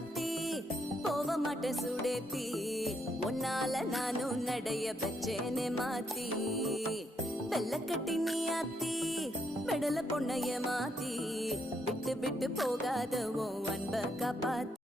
மாத்தி போக மாட்டேன் சுடேத்தி உன்னால நானும் நடைய பச்சேனே மாத்தி வெள்ள கட்டி நீ ஆத்தி பெடல பொண்ணைய மாத்தி விட்டு விட்டு போகாத உன் அன்ப காப்பாத்தி